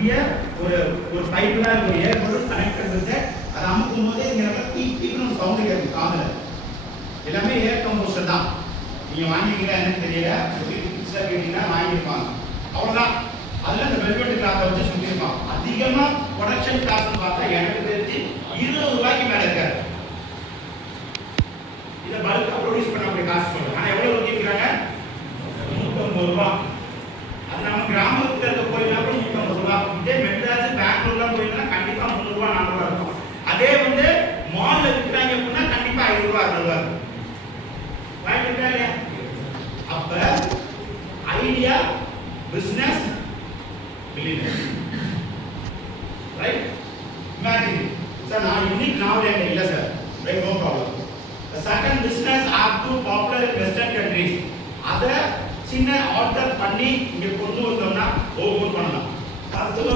இருக்கக்கூடிய ஒரு ஒரு பைப்ல ஒரு ஏர் பலூன் கனெக்டட் இருக்கு. அதை அமுக்கும் போதே இங்க நம்ம பீப்னு சவுண்ட் கேட்கும் காதுல. எல்லாமே ஏர் கம்போஸ்டர் தான். நீங்க வாங்கிக்கிறீங்களா என்னன்னு தெரியல. புதுசா கேட்டீங்கன்னா வாங்கிருப்பாங்க. அவ்வளவுதான். அதுல இந்த வெல்வெட் கிளாத்தை வச்சு சுத்திருப்பான். அதிகமா ப்ரொடக்ஷன் காஸ்ட் பார்த்தா எனக்கு தெரிஞ்சு 20 ரூபாய்க்கு மேல இருக்காது. இத பல்கா ப்ரொடியூஸ் பண்ணக்கூடிய காசு சொல்றேன். ஆனா எவ்வளவு விற்கிறாங்க? 150 ரூபாய். அது நம்ம கிராமத்துல இருக்க கோயிலா கூட 150 ரூபாய். இதே மெட்ராஸ் பெங்களூர்லாம் கோயில்னா கண்டிப்பா 300 ரூபாய் 400 ரூபாய் இருக்கும். அதே வந்து மால்ல விற்கிறாங்க அப்படின்னா கண்டிப்பா 500 ரூபாய் 600 ரூபாய் இருக்கும். வாங்கிட்டா இல்லையா? அப்ப idea business billionaire right. Imagine sir நான் யூனிக் நாவல் இல்ல சார். Right, no problem. The second business are too popular in western countries. அத சின்ன ஆர்டர் பண்ணி இங்க கொண்டு வந்தோம்னா ஓவர் பண்ணலாம்.